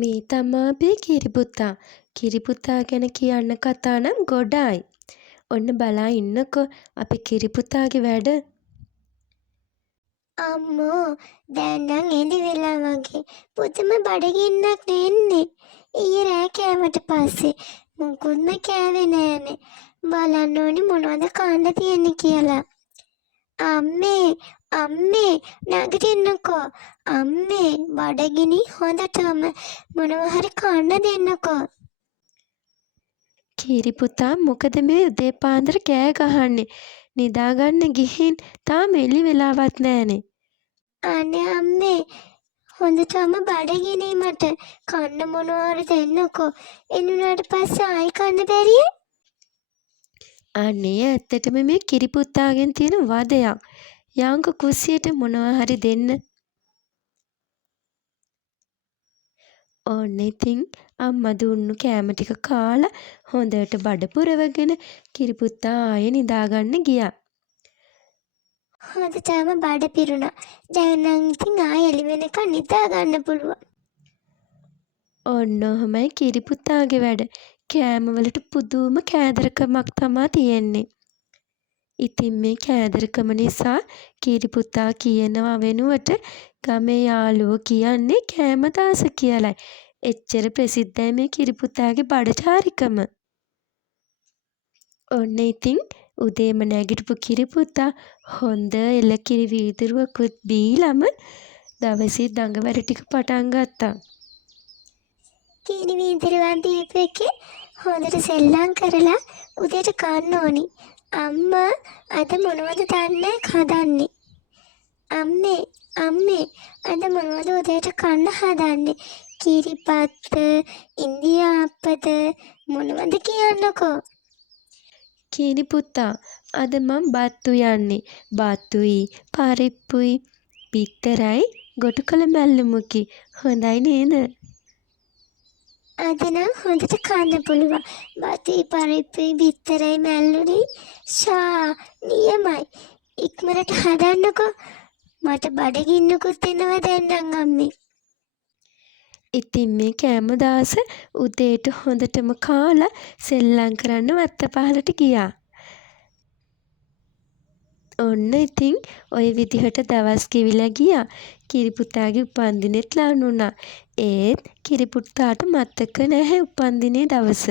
මේ තමා අපේ කිරිපුතා. කිරිපුතා ගැන කියන්න කතා නම් ගොඩායි. ඔන්න බලා ඉන්නකෝ අපේ කිරිපුතාගේ වැඩ. අම්මෝ දැන් නම් එළි වෙලා වගේ පුදුම බඩගින්නක් නෙන්නේ. ඊයේ රෑ කෑවට පස්සේ මුකුත්ම කෑවේ නෑනේ. බලන්න ඕනි මොනවද කන්න තියෙන්නේ කියලා. අම්මේ අම්මේ නැගිටින්නකෝ. අම්මේ බඩගිනි හොඳටම මොනවා හරි කන්න දෙන්නකෝ. කිරිපුතා මොකද මේ උදේ පාන්දර කෑ ගහන්නේ? නිදාගන්න ගිහින් තාම එළි වෙලාවත් නෑනේ. අනේ අම්මේ හොඳටම බඩගිනි මට. කන්න මොනවා හරි දෙන්නකෝ. එළුණාට පස්සේ ආයි කන්න බැරිය? අනේ ඇත්තටම මේ කිරිපුතාගෙන් තියෙන වදයක්. යංක කුස්සියට මොනවා හරි දෙන්න. ඔන්න ඉතින් අම්මා දුන්නු කෑම ටික කාලා හොඳට බඩ පුරවගෙන කිරිපුතා ආයේ නිදාගන්න ගියා. හොඳටම බඩ පිරුණා. දැන් නම් ඉතින් ආයෙ එළි වෙනකන් නිදා ගන්න පුළුවන්. ඔන්න ඔහොමයි කිරිපුතාගේ වැඩ. කෑමවලට පුදුම කෑදරකමක් තමා තියෙන්නේ. ඉතින් මේ කෑදරකම නිසා කිරිපුතා කියනවා වෙනුවට ගමේ යාළුවෝ කියන්නේ කෑමදාස කියලයි. එච්චර ප්‍රසිද්ධයි මේ කිරිපුතාගේ බඩචාරිකම. ඔන්න ඉතින් උදේම නැගිටපු කිරිපුතා හොඳ එළකිරි වීදුරුවකුත් බීලම දවසේ දඟවැර ටික පටන් ගත්තා. කිරි වීදුරුවක් දීපු එකේ හොඳට සෙල්ලම් කරලා උදේට කන්න ඕනි. අම්මා අද මොනවද දන්නේ හදන්නේ? අම්මේ අම්මේ අද මොනවද උදේට කන්න හදන්නේ? කිරිපත්ත ඉන්දියාප්පද මොනවද කියන්නකෝ. කිරිපුතා අද මං බත්තු යන්නේ. බත්තුයි පරිප්පුයි බිත්තරයි ගොටු කළ මැල්ලුමුකි. හොඳයි නේද? අද නම් හොඳට කන්න පුළුවන්. බතුයි පරිප්පුයි බිත්තරයි මැල්ලුයි ෂා නියමයි. ඉක්මනට හදන්නකෝ. මට බඩගින්නකුත් එනවා දැන් නම් අම්මේ. ඉතින් මේ කෑමදාස උදේට හොඳටම කාලා සෙල්ලම් කරන්න වත්ත පහලට ගියා. ඔන්න ඉතින් ඔය විදිහට දවස් ගෙවිලා ගියා. කිරිපුතාගේ උපන්දිනෙත් ලඟ වුණා. ඒත් කිරිපුතාට මතක නැහැ උපන්දිනේ දවස.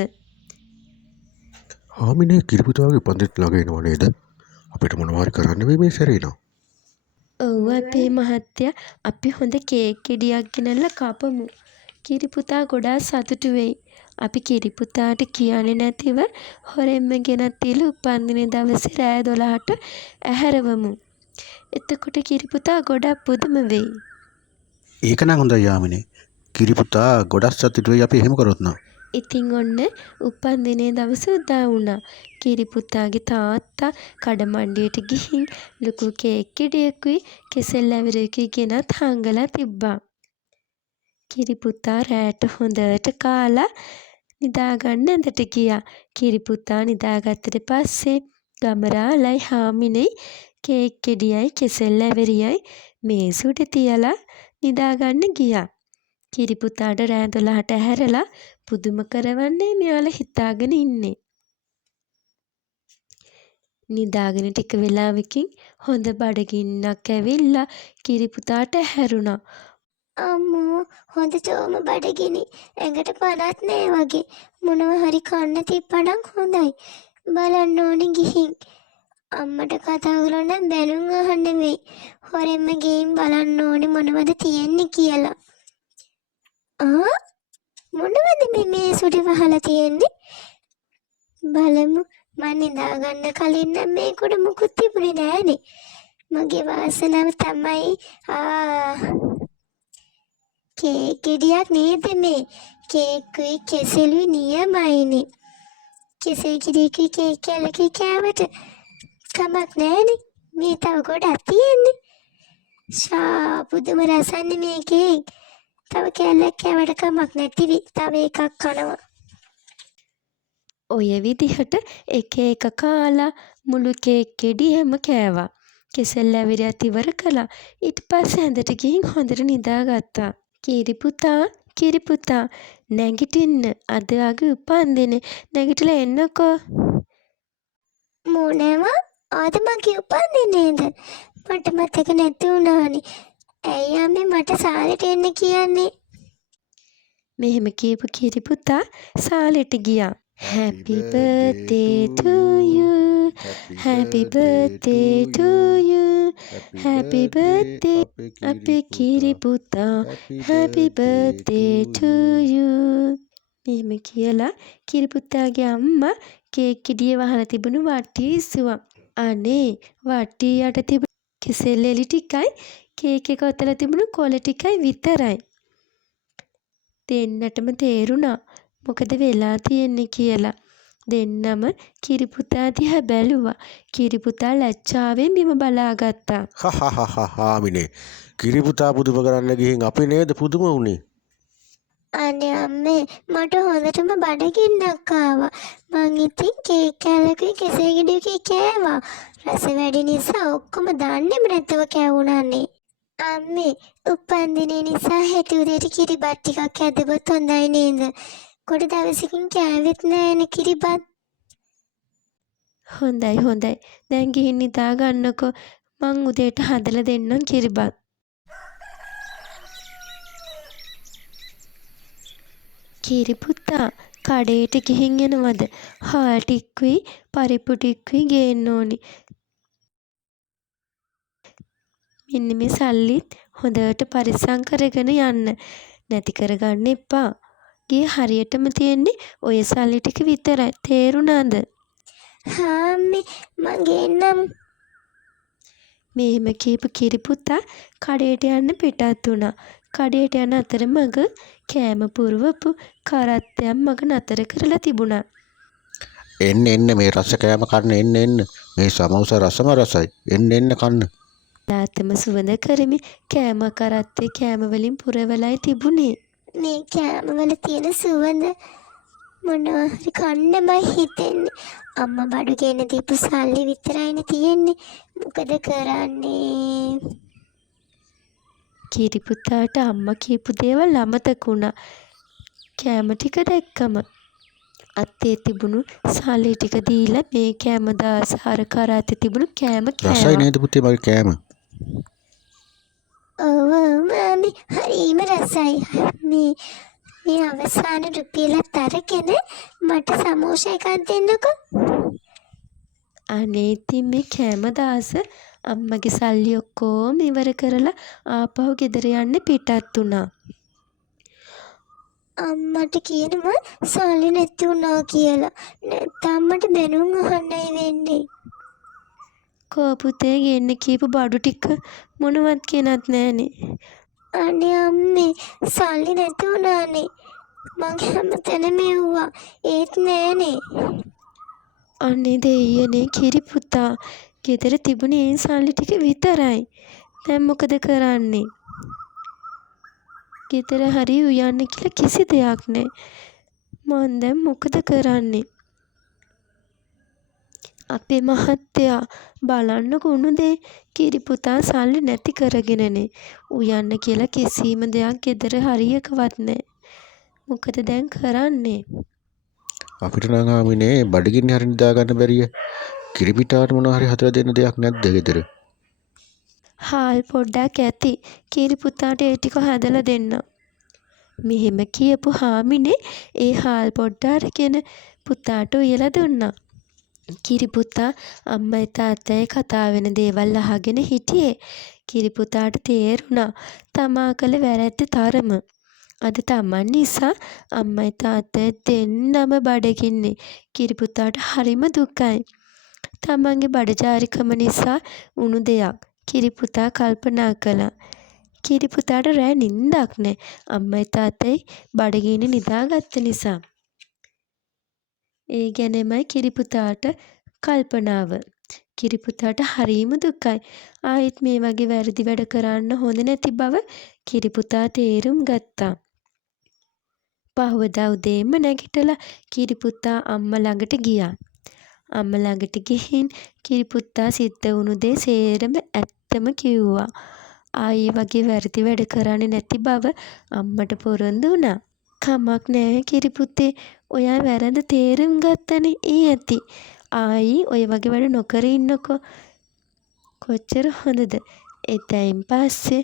හාමිනේ කිරිපුතාගේ උපන්දිනේත් ළඟ එනවා නේද? අපිට මොනවා හරි කරන්න වෙයි මේ සැරේ නම්. ඔව් අපේ මහත්තයා අපි හොඳ කේක් ගෙඩියක් ගෙනල්ලා කපමු. කිරිපුතා ගොඩාක් සතුටු වෙයි. අපි කිරිපුතාට කියන්නේ නැතිව හොරෙන්ම ගෙනත් තියලා උපන්දිනේ දවසේ රෑ 12ට ඇහැරවමු. එතකොට කිරිපුතා ගොඩක් පුදුම වෙයි. ඒක නම් හොඳයි යාමිනේ. කිරිපුතා ගොඩක් සතුටු වෙයි අපි එහෙම කරොත් නම්. ඉතින් ඔන්න උපන්දිනේ දවස උදා වුණා. කිරිපුතාගේ තාත්තා කඩමණ්ඩියට ගිහින් ලොකු කේක් ගෙඩියකුයි කෙසෙල් ඇවිරයකුයි ගෙනත් හංගලා තිබ්බා. කිරිපුතා රෑට හොඳට කාලා නිදාගන්න ඇඳට ගියා. කිරිපුතා නිදාගත්තට පස්සේ ගමරාලයි හාමිනේ කේක් ගෙඩියයි කෙසෙල් ඇවිරියයි මේසුවට තියලා නිදාගන්න ගියා. කිරිපුතාට රෑ 12ට ඇහැරලා පුදුම කරවන්නේ මෙයාලා හිතාගෙන ඉන්නේ. නිදාගෙන ටික වෙලාවකින් හොඳ බඩගින්නක් ඇවිල්ලා කිරිපුතාට ඇහැරුණා. අම්මෝ හොඳටම බඩගිනි. ඇඟට පණක් නෑ වගේ. මොනවා හරි කන්න තිබ්බනම් හොඳයි. බලන්න ඕනි ගිහින්. අම්මට කතා කරලා නම් බැනුම් අහන්න වෙයි. හොරෙන්ම ගිහින් බලන්න ඕනි මොනවද තියෙන්නේ කියලා. මොනවද මේ මේසුඩි වහලා තියෙන්නේ? බලමු. මම නිදාගන්න කලින් නම් මේකට මුකුත් තිබුණේ නෑනේ. මගේ වාසනාව තමයි කේක් ගෙඩියක් නේද මේ? කේකුයි කෙසෙලුයි නියමයිනේ. කෙසෙල් ගෙඩියකුයි කේක් කැලකුයි කෑවට කමක් නෑනේ. මේ තව ගොඩක් තියෙන්නේ. ෂා පුදුම රසන්නේ මේ කේක්. තව කෑල්ලක් කෑවට කමක් නැතිවි. තව එකක් කනවා. ඔය විදිහට එක එක කාලා මුළු කේක් ගෙඩියම කෑවා. කෙසෙල් ඇවිරියත් ඉවර කළා. ඊට පස්සේ ඇඳට ගිහින් හොඳට නිදාගත්තා. කිරිපුතා කිරි පුතා නැගිටින්න අද ආගේ උපන්දිනේ නැගිටලා එන්නකෝ. මොනවා? අද මගේ උපන්දිනේද? මට මතක නැති වුණානේ. ඇයි අම්මේ මට සාලෙට එන්න කියන්නේ? මෙහෙම කියපු කිරි පුතා සාලෙට ගියා. Happy birthday to you. Happy birthday to you. Happy birthday අපේ කිරි පුතා. Happy birthday to you. මෙහෙම කියලා කිරි පුතාගේ අම්මා කේක් ගෙඩිය වහලා තිබුණු වට්ටිය ඉස්සුවා. අනේ වට්ටිය යට තිබුණු කෙසෙල් එලි ටිකයි කේක් එක ඔතලා තිබුණු කොළ ටිකයි විතරයි. දෙන්නටම තේරුණා මොකද වෙලා තියෙන්නේ කියලා. දෙන්නම කිරි පුතා දිහා බැලුවා. කිරි පුතා ලැජ්ජාවෙන් බිම බලාගත්තා. හාමිනේ කිරි පුතා පුදුම කරන්න ගිහින් අපි නේද පුදුම වුනේ. අනේ අම්මේ මට හොඳටම බඩගින්නක් ආවා. මං ඉතින් කේක් කෑල්ලකුයි කෙසෙල් ගෙඩියකුයි කෑවා. රස වැඩි නිසා ඔක්කොම දාන්නෙම නැතුව කෑවුණානේ. අම්මේ උපන්දිනේ නිසා හෙට උදේට කිරිබත් ටිකක් ඇදගොත් හොඳයි නේද? කොට දවසකින් කෑවෙත් නෑනේ කිරිබත්. හොඳයි. දැන් ගිහින් නිදා ගන්නකෝ. මං උදේට හදලා දෙන්නම් කිරිබත්. කිරි පුතා කඩේට ගිහින් එනවද? හාල් ටික්කුයි පරිප්පු ටික්කුයි ගේන්න ඕනි. මෙන්න මේ සල්ලිත් හොඳට පරිස්සම් කරගෙන යන්න. නැති කරගන්න එපා. ගේ හරියටම තියෙන්නේ ඔය සල්ලි ටික විතරයි. තේරුණාද? හා අම්මේ මං ගේන්නම්. මෙහෙම කියපු කිරි පුතා කඩේට යන්න පිටත් වුණා. කඩේට යන අතරමඟ කෑම පුරවපු කරත්තයක් මග නතර කරලා තිබුණා. එන්න මේ රස කෑම කන්න එන්න. මේ සමෝස රසම රසයි. එන්න කන්න. දාතම සුවඳ කරමි කෑම කරත්තේ කෑම වලින් පුරවලයි තිබුණේ. මේ කෑමවල තියෙන සුවඳ මොනවා හරි කන්නමයි හිතෙන්නේ. අම්මා බඩු ගෙන දීපු සල්ලි විතරයිනේ තියෙන්නේ. මොකද කරන්නේ? කිරි පුතාට අම්මා කියපු දේවල් අමතක වුණා. කෑම ටික දැක්කම අත්තේ තිබුණු සල්ලි ටික දීලා මේ කෑම දාස හර කරත්තේ තිබුණු කෑම රසයි කෑවා. නේද පුතේ මගේ කෑම? ඔව් මාමි හරිම රසයි. මේ අවසාන රුපියලත් අරගෙන මට සමෝසා එකක් දෙන්නකෝ. අනේ ඉතින් මේ කෑම දාස අම්මගේ සල්ලි ඔක්කොම ඉවර කරලා ආපහු ගෙදර යන්න පිටත් වුණා. අම්මට කියනවා සල්ලි නැති වුණා කියලා. නැත්නම් මට බැනුම් අහන්නයි වෙන්නේ. කෝ පුතේ ගෙන්න කීපු බඩු ටික මොනවත් කියනත් නෑනේ. අනේ අම්මේ සල්ලි නැති වුණානේ. මං හැමතැනම එව්වා. ඒත් නෑනේ. අනේ දෙයියනේ කිරි පුතා ගෙදර තිබුණේ ඒ සල්ලි ටික විතරයි. දැන් මොකද කරන්නේ? ගෙදර හරි උයන්න කියලා කිසි දෙයක් නෑ. මං දැන් මොකද කරන්නේ? අපේ මහත්තයා බලන්නකො උණු දේ කිරි පුතා සල්ලි නැති කරගෙනනේ. උයන්න කියලා කිසිම දෙයක් ගෙදර හරියකවත් නෑ. මොකද දැන් කරන්නේ? අපිට නම් ආමිනේ බඩගින්න හරි නිදා ගන්න බැරිය. කිරි පිටාට මොනවා හරි හදලා දෙන්න දෙයක් නැද්ද ගෙදර? හාල් පොඩ්ඩක් ඇති. කිරි පුතාට ඒ ටික හදලා දෙන්න. මෙහෙම කියපු හාමිනේ ඒ හාල් පොඩ්ඩ අරගෙන පුතාට උයලා දුන්නා. කිරි පුතා අම්මයි තාත්තයි කතා වෙන දේවල් අහගෙන හිටියේ. කිරි පුතාට තේරුණා තමා කළ වැරැද්ද තරම. අද තමන් නිසා අම්මයි තාත්තයි දෙන්නම බඩගින්නේ. කිරි පුතාට හරිම දුකයි. තමන්ගේ බඩජාරිකම නිසා වුණු දෙයක් කිරි පුතා කල්පනා කළා. කිරි පුතාට රෑ නිින්දක් නෑ. අම්මයි තාත්තයි බඩගින්න නිදාගත්ත නිසා. ඒ ගැනමයි කිරි පුතාට කල්පනාව. කිරි පුතාට හරීම දුකයි. ආයෙත් මේ වගේ වැරදි වැඩ කරන්න හොඳ නැති බව කිරි පුතා තේරුම් ගත්තා. පහුවදා උදේම නැගිටලා කිරි පුතා අම්මා ළඟට ගියා. අම්මා ළඟට ගිහින් කිරි පුතා සිද්ධ වුණු දේ සේරම ඇත්තම කිව්වා. ආයේ වගේ වැරදි වැඩ කරන්නේ නැති බව අම්මට පොරොන්දු වුණා. කමක් නෑ කිරි පුතේ. ඔයා වැරැද්ද තේරුම් ගත්තනේ. ඒ ඇති. ආයි ඔය වගේ වැඩ නොකර ඉන්නකෝ. කොච්චර හොඳද? එතැයින් පස්සේ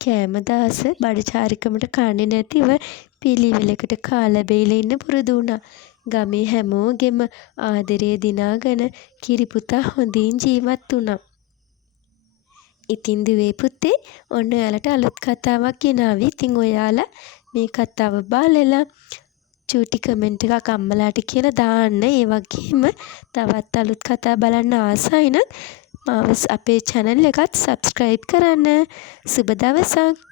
කෑම දාස බඩ චාරිකමට කන්නේ නැතිව පිළිවෙලකට කාලා බීලා ඉන්න පුරුදු වුණා. ගමේ හැමෝගෙම ආදරය දිනාගෙන කිරි පුතා හොඳින් ජීවත් වුණා. ඉතින් දුවේ පුතේ ඔන්න ඔයාලට අලුත් කතාවක් ගෙනාවි. ඉතින් ඔයාලා මේ කතාව බලලා චූටි කමෙන්ට් එකක් අම්මලාට කියලා දාන්න. ඒ වගේම තවත් අලුත් කතා බලන්න ආසයි නම් මාව අපේ channel එකත් subscribe කරන්න. සුබ දවසක්.